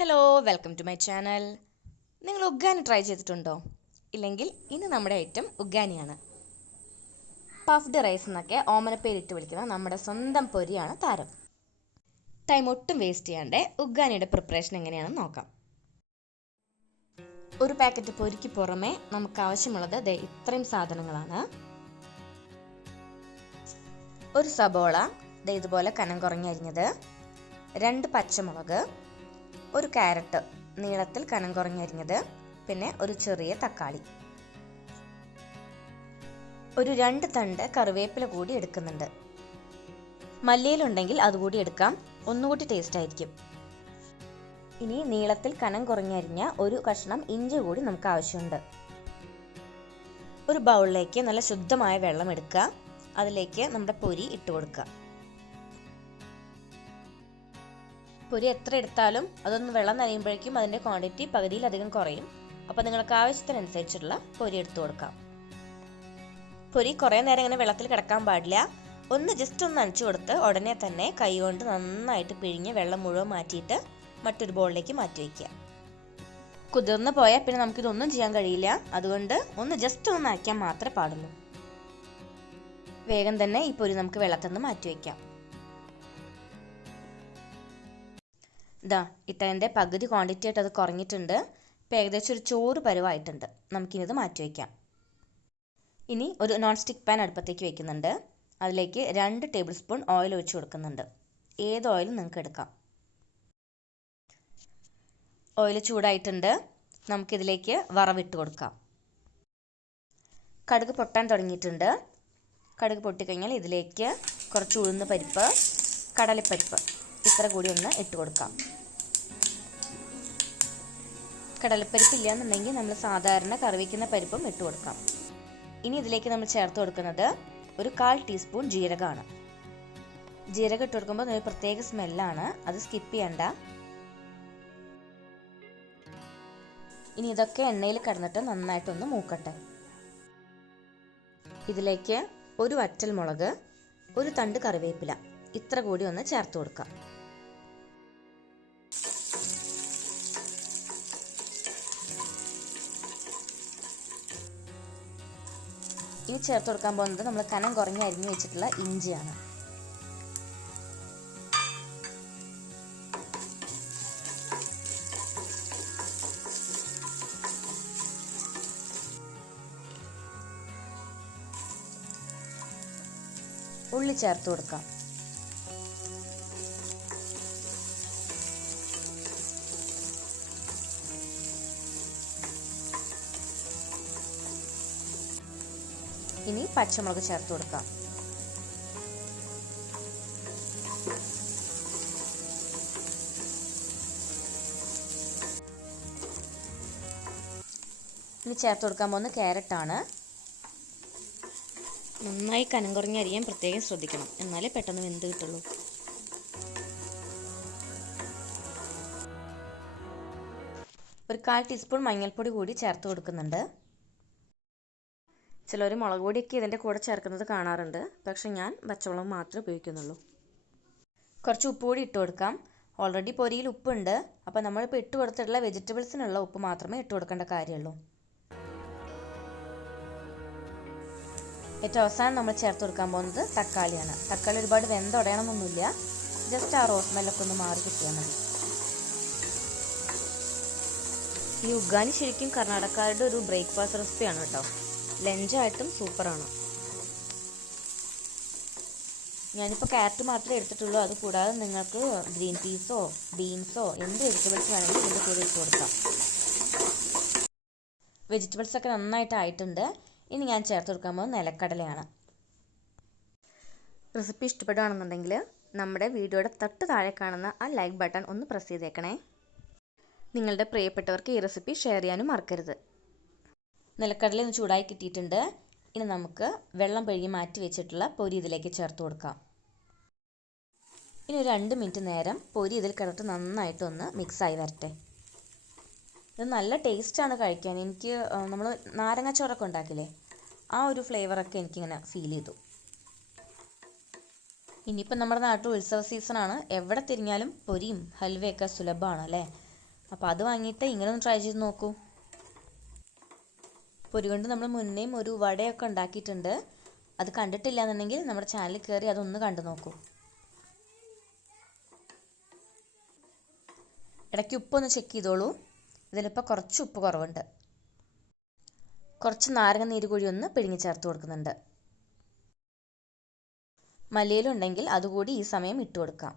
Hello, welcome to my channel. നിങ്ങൾ uggani try ചെയ്തിട്ടുണ്ടോ? ഇല്ലെങ്കിൽ ഇന്ന് നമ്മുടെ ഐറ്റം ഉഗ്ഗാനിയാണ്. പഫ്ഡ് റൈസ് എന്നൊക്കെ ഓമനപ്പേരിട്ട് വിളിക്കുന്ന നമ്മുടെ സ്വന്തം പൊരിയാണ് താരം. ടൈം ഒട്ടും വേസ്റ്റ് ചെയ്യാണ്ട് ഉഗ്ഗാനിയുടെ പ്രിപ്പറേഷൻ എങ്ങനെയാണെന്ന് നോക്കാം. ഒരു പാക്കറ്റ് പൊരിക്ക് പുറമെ നമുക്ക് ആവശ്യമുള്ളത് ഇത്രയും സാധനങ്ങളാണ്. ഒരു സബോള ഇതുപോലെ കനം കുറഞ്ഞരിഞ്ഞത്, 2 പച്ചമുളക്, ഒരു ക്യാരറ്റ് നീളത്തിൽ കനം കുറഞ്ഞരിഞ്ഞത്, പിന്നെ ഒരു ചെറിയ തക്കാളി, ഒരു 2 തണ്ട് കറിവേപ്പില കൂടി എടുക്കുന്നുണ്ട്. മല്ലിയിലുണ്ടെങ്കിൽ അതുകൂടി എടുക്കാം, ഒന്നുകൂടി ടേസ്റ്റ് ആയിരിക്കും. ഇനി നീളത്തിൽ കനം കുറഞ്ഞരിഞ്ഞ ഒരു കഷ്ണം ഇഞ്ചി കൂടി നമുക്ക് ആവശ്യമുണ്ട്. ഒരു ബൗളിലേക്ക് നല്ല ശുദ്ധമായ വെള്ളം എടുക്കുക, അതിലേക്ക് നമ്മുടെ പൊരി ഇട്ട് കൊടുക്കുക. പൊരി എത്ര എടുത്താലും അതൊന്ന് വെള്ളം നനയുമ്പോഴേക്കും അതിൻ്റെ ക്വാണ്ടിറ്റി പകുതിയിലധികം കുറയും. അപ്പോൾ നിങ്ങൾക്ക് ആവശ്യത്തിനനുസരിച്ചുള്ള പൊരി എടുത്തു കൊടുക്കാം. പൊരി കുറേ നേരം ഇങ്ങനെ വെള്ളത്തിൽ കിടക്കാൻ പാടില്ല. ജസ്റ്റ് ഒന്ന് നനച്ചു കൊടുത്ത് ഉടനെ തന്നെ കൈ കൊണ്ട് നന്നായിട്ട് പിഴിഞ്ഞ് വെള്ളം മുഴുവൻ മാറ്റിയിട്ട് മറ്റൊരു ബോളിലേക്ക് മാറ്റി വയ്ക്കുക. കുതിർന്ന് പോയാൽ പിന്നെ നമുക്കിതൊന്നും ചെയ്യാൻ കഴിയില്ല. അതുകൊണ്ട് ജസ്റ്റ് ഒന്ന് നനയ്ക്കാൻ മാത്രമേ പാടുള്ളൂ. വേഗം തന്നെ ഈ പൊരി നമുക്ക് വെള്ളത്തിൽ നിന്ന് മാറ്റി വയ്ക്കാം. ഇട്ടതിൻ്റെ പകുതി ക്വാണ്ടിറ്റി ആയിട്ട് അത് കുറഞ്ഞിട്ടുണ്ട്. ഇപ്പം ഏകദേശം ഒരു ചോറ് പരുവായിട്ടുണ്ട്. നമുക്കിനിത് മാറ്റി വയ്ക്കാം. ഇനി ഒരു നോൺ സ്റ്റിക്ക് പാൻ അടുപ്പത്തേക്ക് വെക്കുന്നുണ്ട്. അതിലേക്ക് 2 ടേബിൾ സ്പൂൺ ഓയിൽ ഒഴിച്ച് കൊടുക്കുന്നുണ്ട്. ഏത് ഓയിലും നിങ്ങൾക്ക് എടുക്കാം. ഓയിൽ ചൂടായിട്ടുണ്ട്. നമുക്കിതിലേക്ക് വറവിട്ട് കൊടുക്കാം. കടുക് പൊട്ടാൻ തുടങ്ങിയിട്ടുണ്ട്. കടുക് പൊട്ടിക്കഴിഞ്ഞാൽ ഇതിലേക്ക് കുറച്ച് ഉഴുന്ന് പരിപ്പ്, കടലപ്പരിപ്പ് ഇത്ര കൂടി ഒന്ന് ഇട്ട് കൊടുക്കാം. കടലപ്പരിപ്പ് ഇല്ലയെന്നുണ്ടെങ്കിൽ നമ്മൾ സാധാരണ കറി വയ്ക്കുന്ന പരിപ്പും ഇട്ട് കൊടുക്കാം. ഇനി ഇതിലേക്ക് നമ്മൾ ചേർത്ത് കൊടുക്കുന്നത് ഒരു 1/4 ടീസ്പൂൺ ജീരകമാണ്. ജീരകം ഇട്ട് കൊടുക്കുമ്പോൾ ഒരു പ്രത്യേക സ്മെല്ലാണ്, അത് സ്കിപ്പ് ചെയ്യണ്ട. ഇനി ഇതൊക്കെ എണ്ണയിൽ കിടന്നിട്ട് നന്നായിട്ടൊന്ന് മൂക്കട്ടെ. ഇതിലേക്ക് ഒരു വറ്റൽ മുളക്, ഒരു തണ്ട് കറിവേപ്പില ഇത്ര കൂടി ഒന്ന് ചേർത്ത് കൊടുക്കാം. ഇനി ചേർത്ത് കൊടുക്കാൻ പോകുന്നത് നമ്മൾ കനം കുറഞ്ഞ് അരിഞ്ഞു വെച്ചിട്ടുള്ള ഇഞ്ചിയാണ്. ഉള്ളി ചേർത്ത് കൊടുക്കാം. ഇനി പച്ചമുളക് ചേർത്ത് കൊടുക്കാം. ഇനി ചേർത്ത് കൊടുക്കാൻ പോകുന്ന ക്യാരറ്റ് ആണ്. നന്നായി കനം കുറഞ്ഞരിയാൻ പ്രത്യേകം ശ്രദ്ധിക്കണം, എന്നാലേ പെട്ടെന്ന് വെന്ത് കിട്ടുള്ളൂ. ഒരു 1/4 ടീസ്പൂൺ മഞ്ഞൾപ്പൊടി കൂടി ചേർത്ത് കൊടുക്കുന്നുണ്ട്. ചിലർ മുളക് പൊടിയൊക്കെ ഇതിൻ്റെ കൂടെ ചേർക്കുന്നത് കാണാറുണ്ട്, പക്ഷെ ഞാൻ പച്ചമുളക് മാത്രമേ ഉപയോഗിക്കുന്നുള്ളൂ. കുറച്ച് ഉപ്പ് കൂടി ഇട്ട് കൊടുക്കാം. ഓൾറെഡി പൊരിയിൽ ഉപ്പുണ്ട്, അപ്പോൾ നമ്മളിപ്പോൾ ഇട്ട് കൊടുത്തിട്ടുള്ള വെജിറ്റബിൾസിനുള്ള ഉപ്പ് മാത്രമേ ഇട്ട് കൊടുക്കേണ്ട കാര്യമുള്ളൂ. ഏറ്റവും അവസാനം നമ്മൾ ചേർത്ത് കൊടുക്കാൻ പോകുന്നത് തക്കാളിയാണ്. തക്കാളി ഒരുപാട് വെന്തുടയണമെന്നൊന്നുമില്ല, ജസ്റ്റ് ആ റോസ് സ്മെല്ലൊക്കെ ഒന്ന് മാറി കിട്ടിയാൽ മതി. ഈ ഉഗ്ഗാനി ശരിക്കും കർണാടകക്കാരുടെ ഒരു ബ്രേക്ക്ഫാസ്റ്റ് റെസിപ്പിയാണ് കേട്ടോ. ലഞ്ചായിട്ടും സൂപ്പറാണ്. ഞാനിപ്പോൾ ക്യാരറ്റ് മാത്രമേ എടുത്തിട്ടുള്ളൂ. അത് കൂടാതെ നിങ്ങൾക്ക് ഗ്രീൻ പീസോ ബീൻസോ എന്ത് വെജിറ്റബിൾസ് വേണമെങ്കിലും ഇതിൻ്റെ കൂടെ ഇട്ട് കൊടുക്കാം. വെജിറ്റബിൾസൊക്കെ നന്നായിട്ട് ആയിട്ടുണ്ട്. ഇനി ഞാൻ ചേർത്ത് കൊടുക്കാൻ പോകുന്നത് നിലക്കടലയാണ്. റെസിപ്പി ഇഷ്ടപ്പെടുകയാണെന്നുണ്ടെങ്കിൽ നമ്മുടെ വീഡിയോയുടെ തൊട്ട് താഴെ കാണുന്ന ആ ലൈക്ക് ബട്ടൺ ഒന്ന് പ്രസ് ചെയ്തേക്കണേ. നിങ്ങളുടെ പ്രിയപ്പെട്ടവർക്ക് ഈ റെസിപ്പി ഷെയർ ചെയ്യാനും മറക്കരുത്. നിലക്കടല ഒന്ന് ചൂടായി കിട്ടിയിട്ടുണ്ട്. ഇനി നമുക്ക് വെള്ളം പിഴിഞ്ഞ് മാറ്റി വെച്ചിട്ടുള്ള പൊരി ഇതിലേക്ക് ചേർത്ത് കൊടുക്കാം. ഇനി ഒരു 2 മിനിറ്റ് നേരം പൊരി ഇതിൽ കിടന്നിട്ട് നന്നായിട്ടൊന്ന് മിക്സായി വരട്ടെ. ഇത് നല്ല ടേസ്റ്റാണ് കഴിക്കാൻ. എനിക്ക് നമ്മൾ നാരങ്ങാച്ചോറൊക്കെ ഉണ്ടാക്കില്ലേ, ആ ഒരു ഫ്ലേവറൊക്കെ എനിക്കിങ്ങനെ ഫീൽ ചെയ്തു. ഇനിയിപ്പോൾ നമ്മുടെ നാട്ടിൽ ഉത്സവ സീസണാണ്. എവിടെ തിരിഞ്ഞാലും പൊരിയും ഹൽവയൊക്കെ സുലഭമാണ് അല്ലേ. അപ്പോൾ അത് വാങ്ങിയിട്ട് ഇങ്ങനെ ഒന്ന് ട്രൈ ചെയ്ത് നോക്കൂ. പൊരി കൊണ്ട് നമ്മൾ മുന്നേയും ഒരു വടയൊക്കെ ഉണ്ടാക്കിയിട്ടുണ്ട്. അത് കണ്ടിട്ടില്ല എന്നുണ്ടെങ്കിൽ നമ്മുടെ ചാനലിൽ കയറി അതൊന്ന് കണ്ടു നോക്കൂ. ഇടയ്ക്ക് ഉപ്പൊന്ന് ചെക്ക് ചെയ്തോളൂ. ഇതിലിപ്പോൾ കുറച്ച് ഉപ്പ് കുറവുണ്ട്. കുറച്ച് നാരങ്ങ നീര് കൂടി ഒന്ന് പിഴിഞ്ഞ് ചേർത്ത് കൊടുക്കുന്നുണ്ട്. മല്ലിയിലുണ്ടെങ്കിൽ അതുകൂടി ഈ സമയം ഇട്ട് കൊടുക്കാം.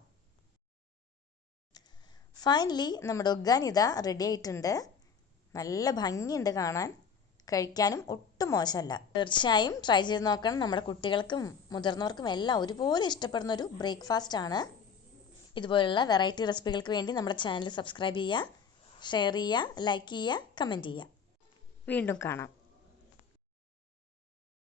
ഫൈനലി നമ്മുടെ ഉഗ്ഗാൻ ഇതാ റെഡി ആയിട്ടുണ്ട്. നല്ല ഭംഗിയുണ്ട് കാണാൻ, കഴിക്കാനും ഒട്ടും മോശമല്ല. തീർച്ചയായും ട്രൈ ചെയ്ത് നോക്കണം. നമ്മുടെ കുട്ടികൾക്കും മുതിർന്നവർക്കും എല്ലാം ഒരുപോലെ ഇഷ്ടപ്പെടുന്ന ഒരു ബ്രേക്ക്ഫാസ്റ്റ് ആണ്. ഇതുപോലുള്ള വെറൈറ്റി റെസിപ്പികൾക്ക് വേണ്ടി നമ്മുടെ ചാനൽ സബ്സ്ക്രൈബ് ചെയ്യുക, ഷെയർ ചെയ്യുക, ലൈക്ക് ചെയ്യുക, കമൻറ്റ് ചെയ്യുക. വീണ്ടും കാണാം.